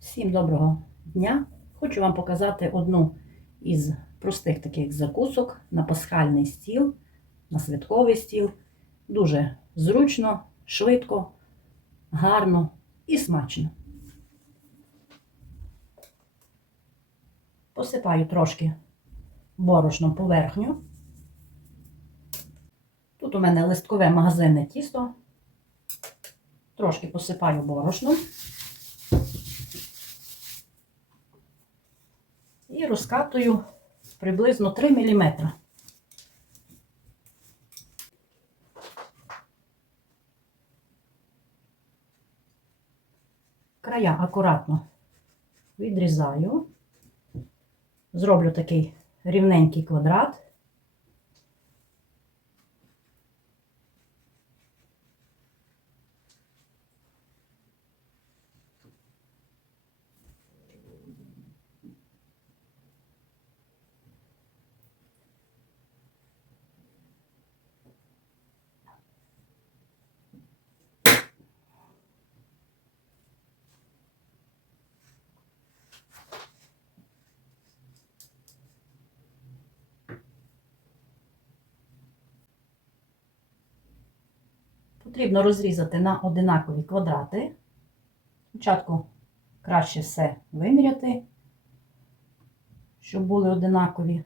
Всім доброго дня! Хочу вам показати одну із простих таких закусок на пасхальний стіл, на святковий стіл. Дуже зручно, швидко, гарно і смачно. Посипаю трошки борошном поверхню. Тут у мене листкове магазинне тісто. Трошки посипаю борошном. І розкатую приблизно 3 мм. Края акуратно відрізаю, зроблю такий рівненький квадрат. Потрібно розрізати на одинакові квадрати. Спочатку краще все виміряти, щоб були одинакові.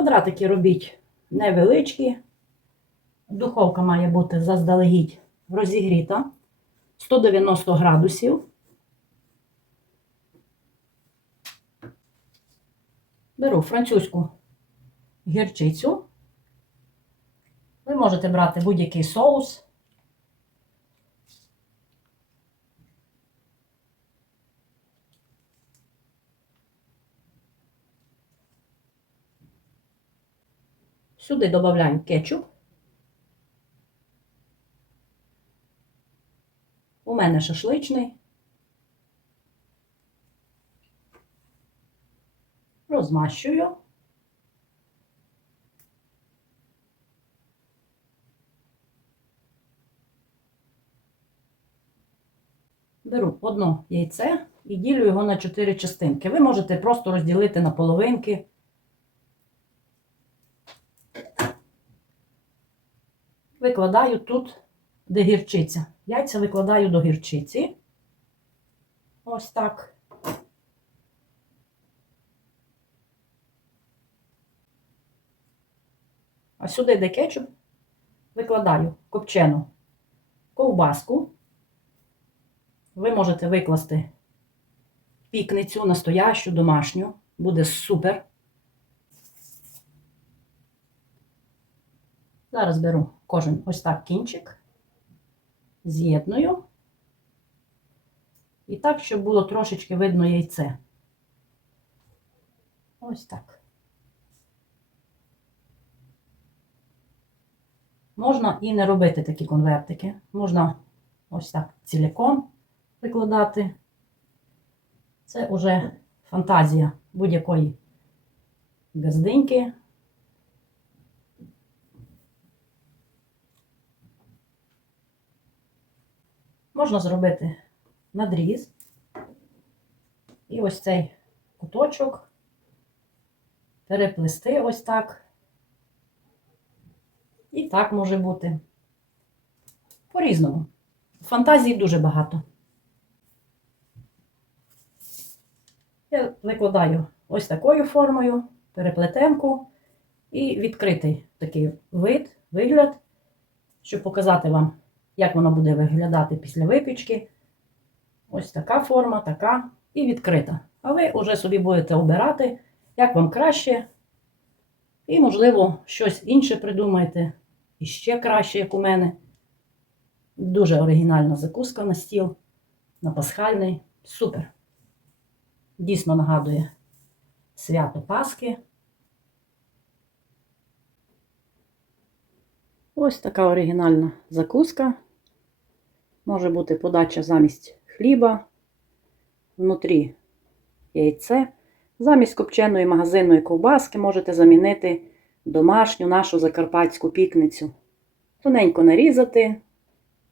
Квадратики робіть невеличкі. Духовка має бути заздалегідь розігріта 190 градусів. Беру французьку гірчицю. Ви можете брати будь-який соус. Сюди додаємо кетчуп. У мене шашличний. Розмащую. Беру одно яйце і ділю його на 4 частинки. Ви можете просто розділити на половинки. Викладаю тут, де гірчиця. Яйця викладаю до гірчиці. Ось так. А сюди, де кетчуп, викладаю копчену ковбаску. Ви можете викласти пікницю, настоящу, домашню. Буде супер. Зараз беру кожен ось так кінчик, з'єдную. І так, щоб було трошечки видно яйце. Ось так. Можна і не робити такі конвертики. Можна ось так ціляком викладати. Це вже фантазія будь-якої газдиньки. Можна зробити надріз і ось цей куточок переплести ось так. І так може бути. По-різному. Фантазії дуже багато. Я викладаю ось такою формою, переплетенку і відкритий такий вид, вигляд, щоб показати вам як воно буде виглядати після випічки. Ось така форма, така і відкрита. А ви вже собі будете обирати, як вам краще. І, можливо, щось інше придумаєте. І ще краще, як у мене. Дуже оригінальна закуска на стіл, на пасхальний. Супер! Дійсно нагадує свято Пасхи. Ось така оригінальна закуска. Може бути подача замість хліба, внутрі яйце. Замість копченої магазинної ковбаски можете замінити домашню нашу закарпатську пікницю. Тоненько нарізати,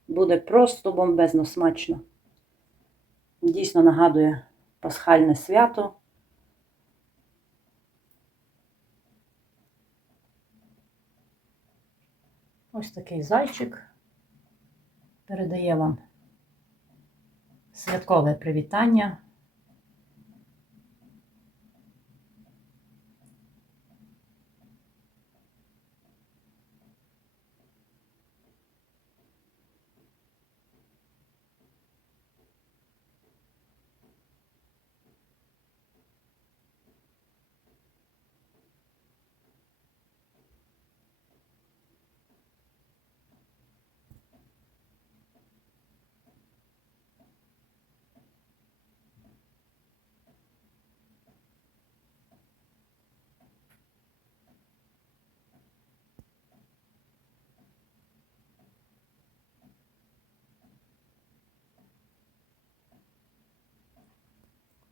буде просто бомбезно смачно. Дійсно нагадує пасхальне свято. Ось такий зайчик передає вам святкове привітання.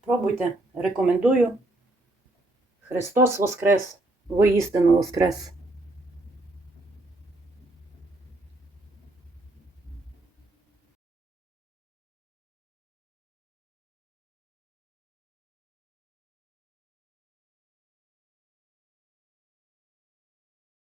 Пробуйте, рекомендую. Христос Воскрес, воістину Воскрес!